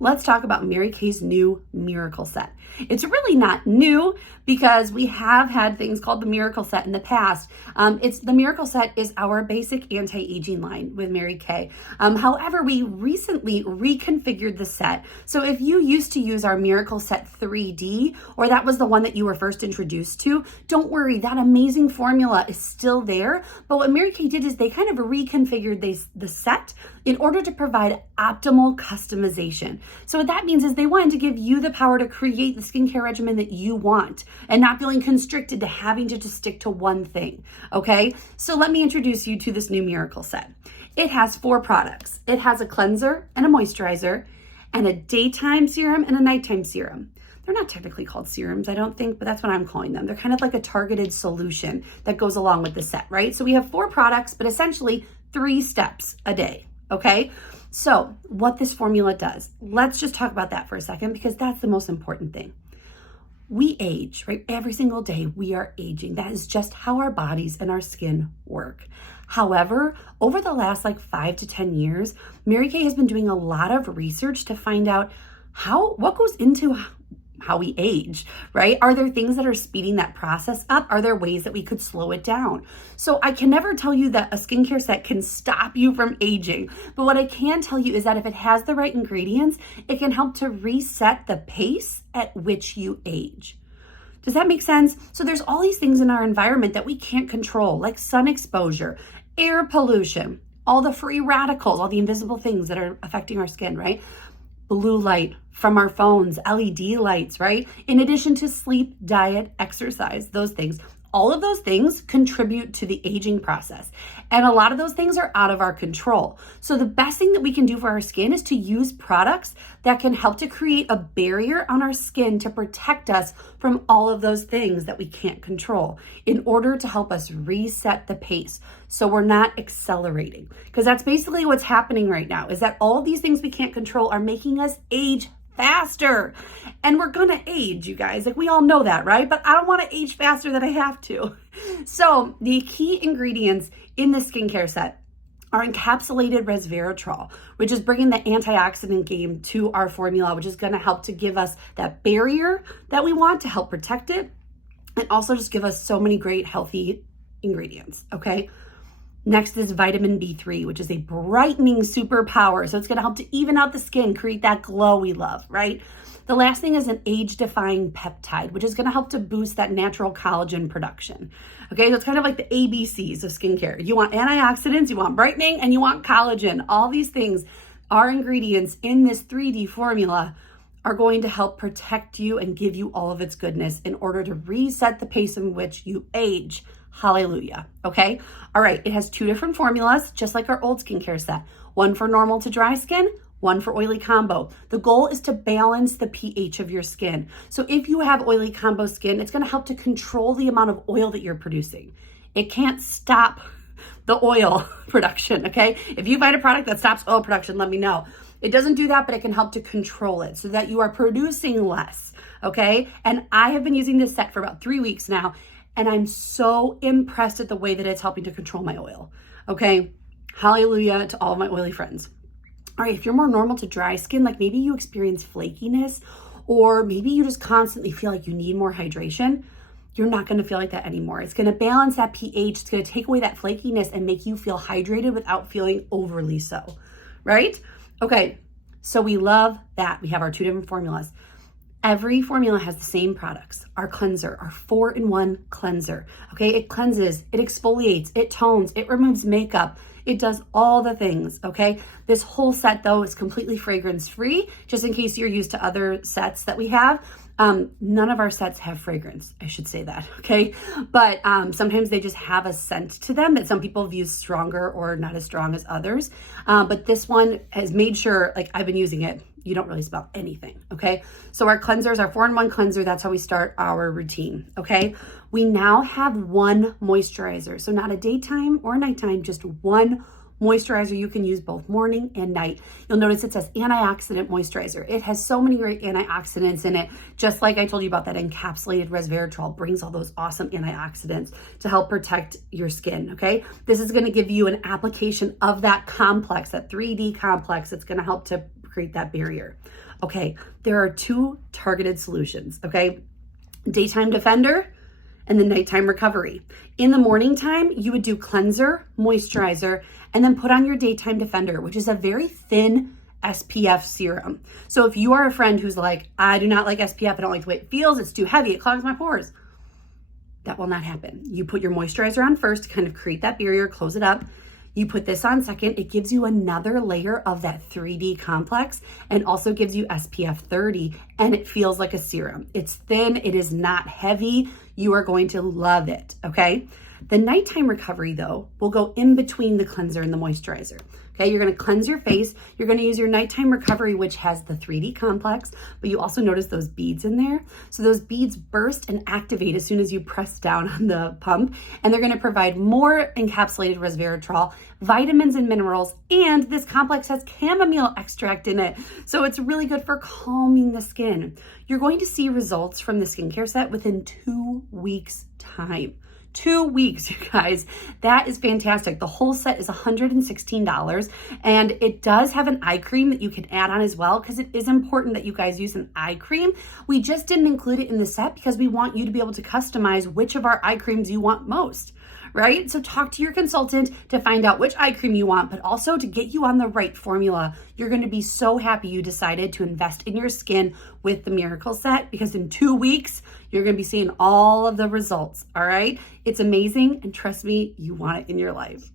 let's talk about Mary Kay's new Miracle Set. It's really not new because we have had things called the Miracle Set in the past. The Miracle Set is our basic anti-aging line with Mary Kay. However, we recently reconfigured the set. So if you used to use our Miracle Set 3D, or that was the one that you were first introduced to, don't worry, that amazing formula is still there. But what Mary Kay did is they kind of reconfigured the set in order to provide optimal customization. So what that means is they wanted to give you the power to create the skincare regimen that you want and not feeling constricted to having to just stick to one thing, okay? So let me introduce you to this new Miracle Set. It has 4 products. It has a cleanser and a moisturizer and a daytime serum and a nighttime serum. They're not technically called serums, I don't think, but that's what I'm calling them. They're kind of like a targeted solution that goes along with the set, right? So we have 4 products, but essentially 3 steps a day, okay? So what this formula does, let's just talk about that for a second because that's the most important thing. We age, right? Every single day we are aging. That is just how our bodies and our skin work. However, over the last 5 to 10 years, Mary Kay has been doing a lot of research to find out what goes into how we age, right? Are there things that are speeding that process up? Are there ways that we could slow it down? So I can never tell you that a skincare set can stop you from aging, but what I can tell you is that if it has the right ingredients, it can help to reset the pace at which you age. Does that make sense? So there's all these things in our environment that we can't control, like sun exposure, air pollution, all the free radicals, all the invisible things that are affecting our skin, right? Blue light from our phones, LED lights, right? In addition to sleep, diet, exercise, those things. All of those things contribute to the aging process. And a lot of those things are out of our control. So the best thing that we can do for our skin is to use products that can help to create a barrier on our skin to protect us from all of those things that we can't control in order to help us reset the pace so we're not accelerating. Because that's basically what's happening right now, is that all of these things we can't control are making us age faster. And we're gonna age, you guys. We all know that, right? But I don't wanna age faster than I have to. So the key ingredients in the skincare set are encapsulated resveratrol, which is bringing the antioxidant game to our formula, which is gonna help to give us that barrier that we want to help protect it, and also just give us so many great healthy ingredients, okay? Next is vitamin B3, which is a brightening superpower. So it's gonna help to even out the skin, create that glow we love, right? The last thing is an age-defying peptide, which is gonna help to boost that natural collagen production. Okay, so it's kind of like the ABCs of skincare. You want antioxidants, you want brightening, and you want collagen. All these things, our ingredients in this 3D formula are going to help protect you and give you all of its goodness in order to reset the pace in which you age. Hallelujah. Okay. All right. It has 2 different formulas, just like our old skincare set. One for normal to dry skin, one for oily combo. The goal is to balance the pH of your skin. So if you have oily combo skin, it's going to help to control the amount of oil that you're producing. It can't stop the oil production. Okay. If you find a product that stops oil production, let me know. It doesn't do that, but it can help to control it so that you are producing less. Okay. And I have been using this set for about 3 weeks now. And I'm so impressed at the way that it's helping to control my oil, okay? Hallelujah to all of my oily friends. All right, if you're more normal to dry skin, like maybe you experience flakiness, or maybe you just constantly feel like you need more hydration, you're not gonna feel like that anymore. It's gonna balance that pH, it's gonna take away that flakiness and make you feel hydrated without feeling overly so, right? Okay, so we love that. We have our 2 different formulas. Every formula has the same products. Our cleanser, our 4-in-1 cleanser, okay? It cleanses, it exfoliates, it tones, it removes makeup. It does all the things, okay? This whole set though is completely fragrance free, just in case you're used to other sets that we have. None of our sets have fragrance, I should say that, okay? But sometimes they just have a scent to them that some people view stronger or not as strong as others. But this one has made sure, I've been using it, you don't really smell anything, okay? So our cleansers, our 4-in-1 cleanser, that's how we start our routine, okay? We now have 1 moisturizer. So not a daytime or a nighttime, just 1 moisturizer you can use both morning and night. You'll notice it says antioxidant moisturizer. It has so many great antioxidants in it. Just like I told you about that encapsulated resveratrol brings all those awesome antioxidants to help protect your skin, okay? This is gonna give you an application of that complex, that 3D complex. It's gonna help to create that barrier. Okay, there are two targeted solutions, okay? Daytime defender and the nighttime recovery. In the morning time, you would do cleanser, moisturizer, and then put on your daytime defender, which is a very thin SPF serum. So if you are a friend who's like, I do not like SPF, I don't like the way it feels, it's too heavy, it clogs my pores, that will not happen. You put your moisturizer on first to kind of create that barrier, close it up. You put this on second, it gives you another layer of that 3D complex and also gives you SPF 30, and it feels like a serum. It's thin, it is not heavy. You are going to love it, okay? The nighttime recovery though, will go in between the cleanser and the moisturizer. Okay, you're gonna cleanse your face. You're gonna use your nighttime recovery, which has the 3D complex, but you also notice those beads in there. So those beads burst and activate as soon as you press down on the pump, and they're gonna provide more encapsulated resveratrol, vitamins and minerals, and this complex has chamomile extract in it. So it's really good for calming the skin. You're going to see results from the skincare set within 2 weeks' time. 2 weeks, you guys. That is fantastic. The whole set is $116, and it does have an eye cream that you can add on as well, because it is important that you guys use an eye cream. We just didn't include it in the set because we want you to be able to customize which of our eye creams you want most, right? So talk to your consultant to find out which eye cream you want, but also to get you on the right formula. You're going to be so happy you decided to invest in your skin with the Miracle Set, because in 2 weeks, you're going to be seeing all of the results, all right? It's amazing, and trust me, you want it in your life.